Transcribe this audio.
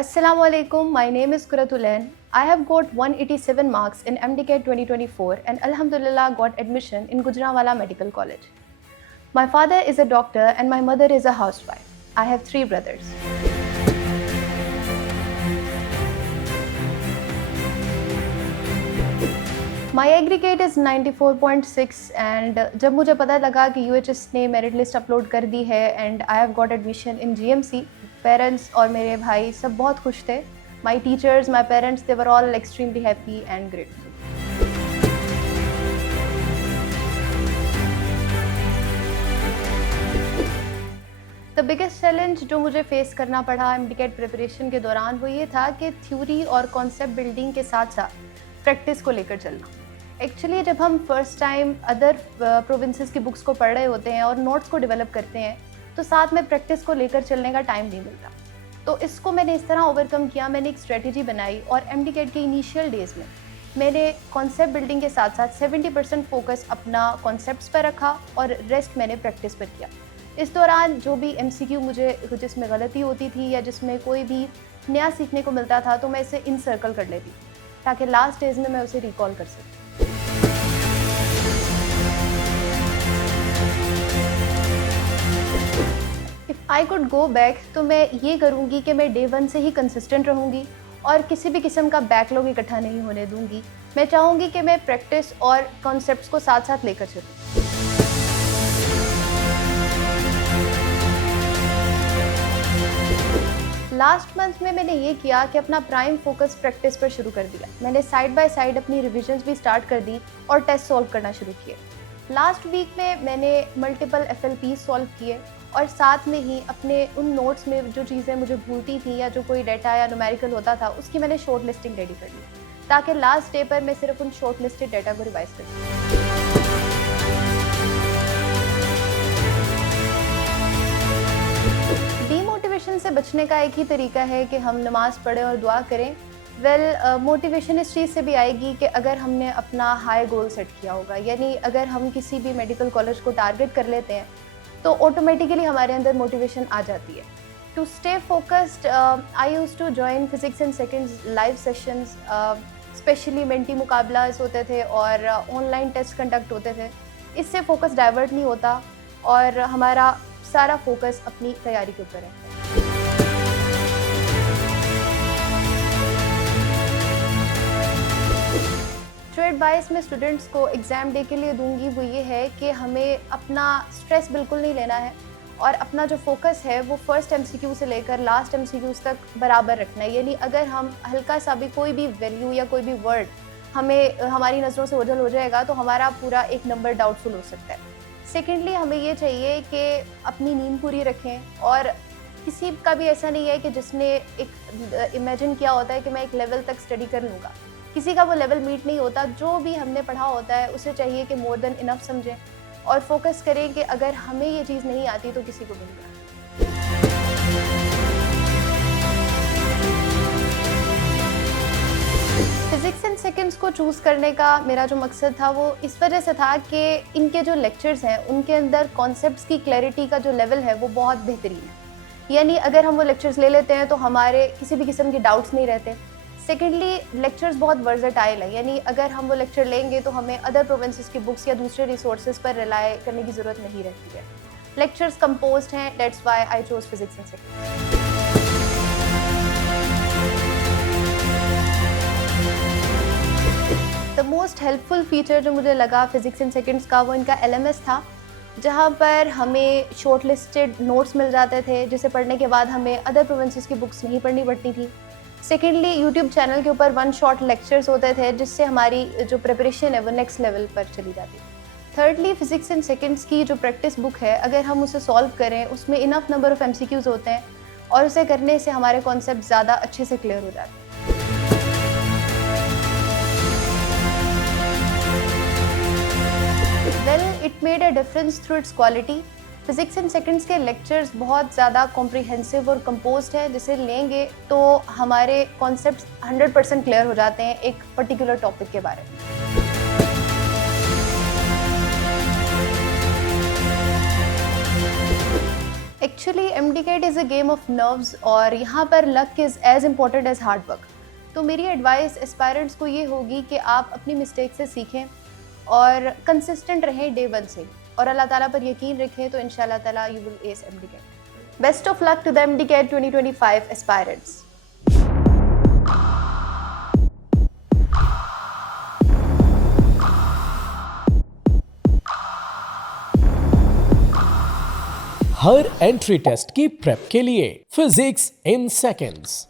Assalamu alaikum. My name is Kuratulain. I have got 187 marks in MDCAT 2024 and Alhamdulillah got admission in Gujranwala Medical College. My father is a doctor and my mother is a housewife. I have 3 brothers. My aggregate is 94.6 and जब मुझे पता लगा कि UHS ने merit list upload कर दी है and I have got admission in GMC, parents और मेरे भाई सब बहुत खुश थे. My teachers, my parents, they were all extremely happy and grateful. The biggest challenge जो मुझे फेस करना पड़ा MDCAT प्रिपरेशन के दौरान वो ये था कि थ्योरी और कॉन्सेप्ट बिल्डिंग के साथ साथ प्रैक्टिस को लेकर चलना. एक्चुअली जब हम फर्स्ट टाइम अदर प्रोविंसेस की बुक्स को पढ़ रहे होते हैं और नोट्स को डेवलप करते हैं तो साथ में प्रैक्टिस को लेकर चलने का टाइम नहीं मिलता. तो इसको मैंने इस तरह ओवरकम किया. मैंने एक स्ट्रेटजी बनाई और MDCAT के इनिशियल डेज़ में मैंने कॉन्सेप्ट बिल्डिंग के साथ साथ 70% फोकस अपना कॉन्सेप्ट्स पर रखा और रेस्ट मैंने प्रैक्टिस पर किया. इस दौरान जो भी MCQ मुझे जिसमें गलती होती थी या जिसमें कोई भी नया सीखने को मिलता था तो मैं इसे इन सर्कल कर लेती ताकि लास्ट डेज में मैं उसे रिकॉल कर सकूँ. If I could go back तो मैं ये करूँगी कि मैं डे 1 से ही कंसिस्टेंट रहूँगी और किसी भी किस्म का बैकलॉग इकट्ठा नहीं होने दूँगी. मैं चाहूँगी कि मैं प्रैक्टिस और कॉन्सेप्ट्स को साथ साथ लेकर चलूँ. लास्ट मंथ में मैंने ये किया कि अपना प्राइम फोकस प्रैक्टिस पर शुरू कर दिया. मैंने साइड बाय साइड अपनी रिविजन्स भी स्टार्ट कर दी और टेस्ट सॉल्व करना शुरू किए. लास्ट वीक में मैंने मल्टीपल FLP सॉल्व किए और साथ में ही अपने उन नोट्स में जो चीज़ें मुझे भूलती थी या जो कोई डाटा या न्यूमेरिकल होता था उसकी मैंने शॉर्ट लिस्टिंग रेडी कर ली ताकि लास्ट डे पर मैं सिर्फ उन शॉर्ट लिस्टेड डाटा को रिवाइज कर सकूँ. डीमोटिवेशन से बचने का एक ही तरीका है कि हम नमाज़ पढ़ें और दुआ करें. मोटिवेशन इस चीज़ से भी आएगी कि अगर हमने अपना हाई गोल सेट किया होगा, यानी अगर हम किसी भी मेडिकल कॉलेज को टारगेट कर लेते हैं तो ऑटोमेटिकली हमारे अंदर मोटिवेशन आ जाती है. To stay focused I used to join physics and seconds live sessions. Specially मेंटी मुकाबलास होते थे और ऑनलाइन टेस्ट कंडक्ट होते थे. इससे फोकस डाइवर्ट नहीं होता और हमारा सारा फोकस अपनी तैयारी के ऊपर है. जो एडवाइस मैं स्टूडेंट्स को एग्ज़ाम डे के लिए दूंगी वो ये है कि हमें अपना स्ट्रेस बिल्कुल नहीं लेना है और अपना जो फोकस है वो फर्स्ट MCQ से लेकर लास्ट MCQs तक बराबर रखना है. यानी अगर हम हल्का सा भी कोई भी वैल्यू या कोई भी वर्ड हमें हमारी नज़रों से ओझल हो जाएगा तो हमारा पूरा एक नंबर डाउटफुल हो सकता है. सेकेंडली हमें ये चाहिए कि अपनी नींद पूरी रखें और किसी का भी ऐसा नहीं है कि जिसने एक इमेजिन किया होता है कि मैं एक लेवल तक स्टडी कर लूँगा. किसी का वो लेवल मीट नहीं होता. जो भी हमने पढ़ा होता है उसे चाहिए कि मोर देन इनफ समझें और फोकस करें कि अगर हमें ये चीज़ नहीं आती तो किसी को भी नहीं आती. फिजिक्स एंड सेकंड्स को चूज़ करने का मेरा जो मकसद था वो इस वजह से था कि इनके जो लेक्चर्स हैं उनके अंदर कॉन्सेप्ट्स की क्लैरिटी का जो लेवल है वो बहुत बेहतरीन है. यानी अगर हम वो लेक्चर्स ले लेते हैं तो हमारे किसी भी किस्म के डाउट्स नहीं रहते. सेकेंडली लेक्चर्स बहुत वर्सेटाइल है. यानी अगर हम वो लेक्चर लेंगे तो हमें अदर प्रोविंसेस की बुक्स या दूसरे रिसोर्सेज पर रिलाई करने की ज़रूरत नहीं रहती है. लेक्चर्स कंपोज्ड हैं. That's why I chose physics and seconds. The most helpful feature जो मुझे लगा फिजिक्स एंड सेकंड्स का वो इनका LMS था, जहाँ पर हमें शॉर्ट लिस्टेड नोट्स मिल जाते थे जिसे पढ़ने के बाद हमें अदर प्रोविंसेस की बुक्स नहीं पढ़नी पड़ती थी. सेकेंडली यूट्यूब चैनल के ऊपर 1 शॉट लेक्चर्स होते थे जिससे हमारी जो प्रिपरेशन है वो नेक्स्ट लेवल पर चली जाती है. थर्डली फिजिक्स एंड सेकंड्स की जो प्रैक्टिस बुक है अगर हम उसे सॉल्व करें उसमें इनफ नंबर ऑफ MCQs होते हैं और उसे करने से हमारे कॉन्सेप्ट ज़्यादा अच्छे से क्लियर हो जाते हैं. It made a difference through it's quality. Physics and seconds के लेक्चर्स बहुत ज़्यादा कॉम्प्रिहेंसिव और कंपोज्ड है जिसे लेंगे तो हमारे कॉन्सेप्ट्स 100% क्लियर हो जाते हैं एक पर्टिकुलर टॉपिक के बारे में. Actually MDCAT is a game of nerves और यहाँ पर luck is as important as hard work. तो मेरी एडवाइस एस्पायरेंट्स को ये होगी कि आप अपनी मिस्टेक से सीखें और कंसिस्टेंट रहें डे 1 से, और अल्लाह ताला पर यकीन रखें तो इंशाल्लाह ताला you will ace MDCAT। Best of luck to the MDCAT 2025 aspirants. हर एंट्री टेस्ट की प्रेप के लिए फिजिक्स इन सेकंड्स।